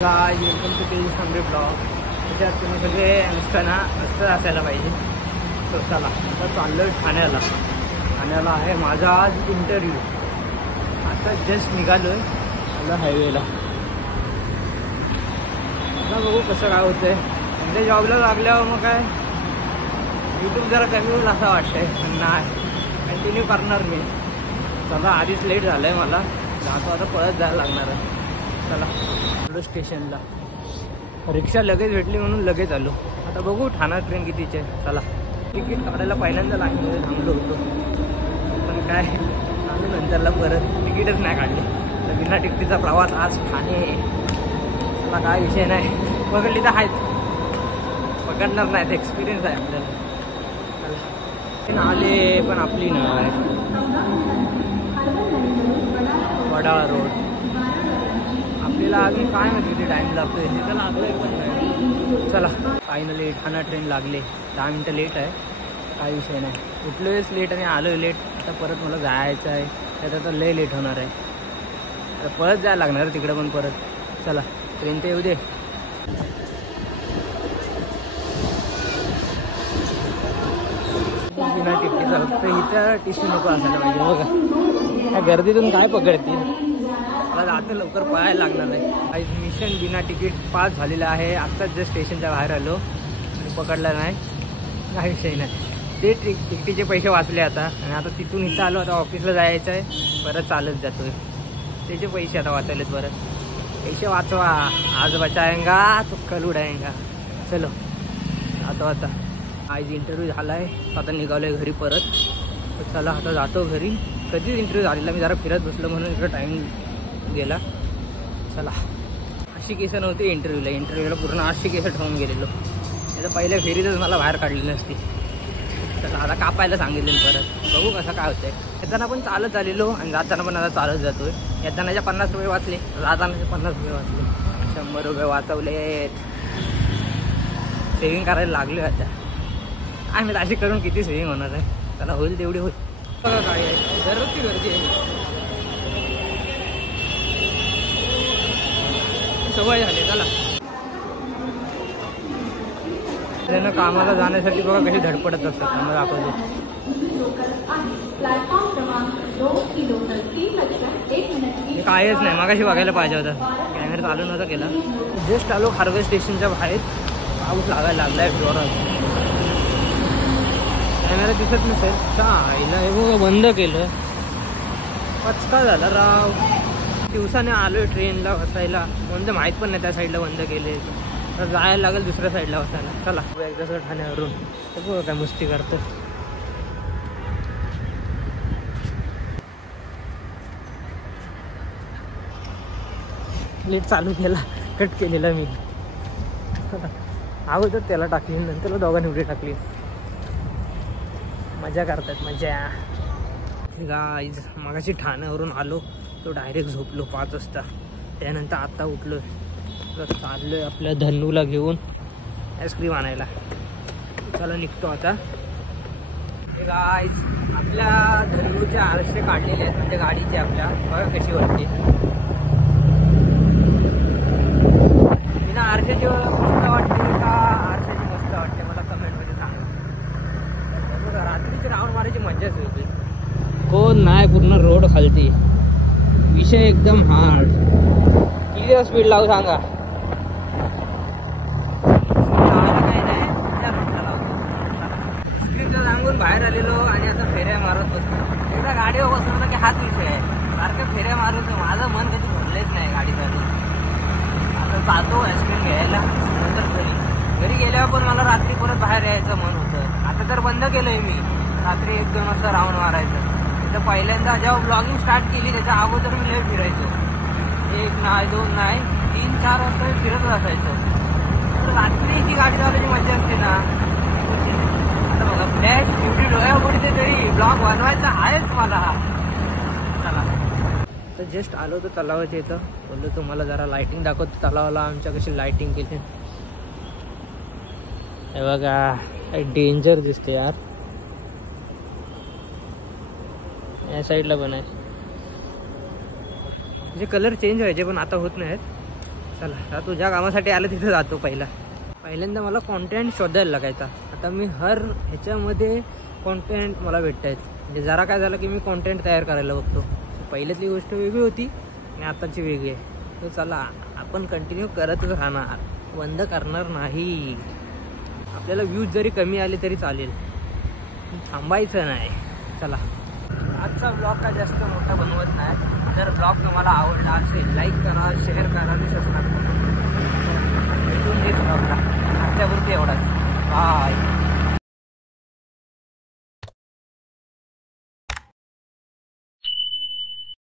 Welcome to तेज Sangli blog. त्याच्यात तुम्ही सगळे असताना मस्त असायला पाहिजे. तर चला आता चाललो आहे ठाण्याला. ठाण्याला आहे माझा आज इंटरव्ह्यू. आता जस्ट निघालो आहे मला हायवेला. आता बघू कसं काय होतं आहे. म्हणजे जॉबला लागल्यावर मग काय यूट्यूब जरा कमी होईल असं वाटतंय, पण नाही कंटिन्यू करणार मी. चला आधीच लेट झालं आहे मला, जातो आता पळत जायला लागणार आहे. चला स्टेशनला रिक्षा लगेच भेटली म्हणून लगेच आलो. आता बघू ठाणा ट्रेन कितीचे. चला तिकीट काढायला पहिल्यांदा लाईनमध्ये थांबलो होतो, पण काय आम्ही नंतरला परत तिकीटच नाही काढले. तर बिना तिकिटीचा प्रवास आज ठाणे. चला काय विषय नाही, पकडली तर आहेत, पकडणार नाहीत, एक्सपिरियन्स आहे आपल्याला. चला आले पण आपली नाही. वडाळा रोड आपल्याला अजून काय माहिती किती टाईम लागतो. तिथं लागलं पण नाही. चला फायनली ठाणा ट्रेन लागले. 10 मिनटं लेट आहे, काही विषय नाही. कुठलंच लेट आणि आलो लेट. आता परत मला जायचं आहे, त्यात आता लय लेट होणार आहे. आता परत जायला लागणार आहे तिकडे पण परत. चला ट्रेन तर येऊ दे. बिना टिकीटचा फक्त इथं टिशू नको असायला पाहिजे. बघा ह्या गर्दीतून काय पकडतील. मला जातं लवकर पळायला लागणार आहे. आज मिशन बिना तिकीट पास झालेलं आहे. आत्ताच जस्ट स्टेशनच्या बाहेर आलो आणि पकडला नाही, काही विषय नाही. ते तिकीटीचे पैसे वाचले आता. आणि आता तिथून इथं आलो, आता ऑफिसला जायचं आहे, परत चालत जातोय. त्याचे पैसे आता वाचवलेत. परत पैसे वाचवा, आज बचाएंगा तो कल उडाएंगा. चलो आता आज इंटरव्ह्यू झाला आहे, आता निघालो आहे घरी परत. तर चला आता जातो घरी. कधीच इंटरव्ह्यू झालेला, मी जरा फिरत बसलो म्हणून इकडं टाईम गेला. चला अशी केसं नव्हती इंटरव्ह्यूला पूर्ण 800 केसं ठेवून गेलेलो. त्याचं पहिल्या फेरीतच मला बाहेर काढली नसती. तर आता कापायला सांगितले परत. बघू कसं काय होतंय. येताना पण चालत आलेलो आणि जाताना पण आता चालत जातोय. येतानाच्या 50 रुपये वाचले, जातानाचे 50 रुपये वाचले. 100 रुपये वाचवलेत. सेविंग करायला लागले आता. आम्ही अशी करून किती सेविंग होणार आहे. त्याला होईल तेवढी होईल. बघा काय आहे, दररोजची गर्दी आहे. सवय झाली. चला त्यांना कामाला जाण्यासाठी बघा कशी धडपडत असतात. आम्हाला दाखवतो. कायच नाही, मागाशी बघायला पाहिजे होता. कॅमेरा चालू नव्हता केला. जस्ट आलो खारघर स्टेशनच्या बाहेर. पाऊस लागायला लागलाय जोरात. कॅमेरा दिसत नसेल आईला. हे बघा बंद केलं. पचका झाला राव. दिवसाने आलोय ट्रेनला बसायला, म्हणजे माहीत पण नाही त्या साईडला बंद केले. तर जायला लागेल दुसऱ्या साईडला बसायला. चला एकदा सर ठाण्यावरून. तर बघा काय मस्ती करतो. लेट चालू केला, कट केलेला मी. अगोदर त्याला टाकली, नंतर दोघांनी उडी टाकली. मजा करतात मजा. गाईज मगाशी ठाण्यावरून आलो तो डायरेक्ट झोपलो 5 वाजता. त्यानंतर आता उठलो. तर चाललोय आपल्या धन्नूला घेऊन आईस्क्रीम आणायला. चला निघतो आता. गाईज आपल्या धन्नूचे आरसे काढलेले आहेत, म्हणजे गाडीचे आपल्या. बघा कशी वाटते. बिना आरशाची मस्त वाटते का आरशाची मस्त वाटते, मला कमेंटमध्ये सांगा. बघा रात्रीची राऊंड मारायची मजाच वेगळी. कोण नाही, पूर्ण रोड खालती. विषय एकदम हार्ड. किती स्पीड लावू सांगा. काय नाही, स्क्रीनचं सांगून बाहेर आलेलो आणि आता फेऱ्या मारत बसलो. एकदा गाडीवर बसलो होता की हाच विषय आहे. सारख्या फेऱ्या मारत माझं मन कधी भरलेच नाही गाडीसाठी. आता जातो आईस्क्रीम घ्यायला, नंतर घरी गेल्यावर पण मला रात्री परत बाहेर यायचं मन होतं. आता तर बंद केलंय मी रात्री 1-2 वाजता राऊंड मारायचं. तर पहिल्यांदा जेव्हा ब्लॉगिंग स्टार्ट केली त्याच्या अगोदर मी लय फिरायचो. 1 नाही 2 नाही 3-4 वाजता मी फिरतच असायचो. तर रात्रीची गाडी चालवायची मजा असते ना. आता बघा फ्लॅश एवढी डोळ्यापुढे तरी ब्लॉग बनवायचा आहेच मला. चला तर जस्ट आलो तर तलावाच्या इथं. बोललो तुम्हाला जरा लाईटिंग दाखवतो तलावाला आमच्या कशी लाईटिंग केली. हे बघा डेंजर दिसते यार. या साईडला पण आहे. म्हणजे कलर चेंज व्हायचे पण आता होत नाहीत. चला आता तुझ्या कामासाठी आलं तिथे जातो. पहिल्यांदा मला कॉन्टेंट शोधायला लागायचा. आता मी हर ह्याच्यामध्ये कॉन्टेंट मला भेटत आहेत. म्हणजे जरा काय झालं की मी कॉन्टेंट तयार करायला बघतो. पहिल्यातली गोष्ट वेगळी होती आणि आताची वेगळी आहे. तर चला आपण कंटिन्यू करतच राहणार, बंद करणार नाही. आपल्याला व्ह्यूज जरी कमी आले तरी चालेल, थांबायचं नाही. चला आजचा ब्लॉग काय जास्त मोठा बनवत नाही. जर ब्लॉग तुम्हाला आवडला असेल लाईक करा, शेअर करा आणि सबस्क्राईब करा.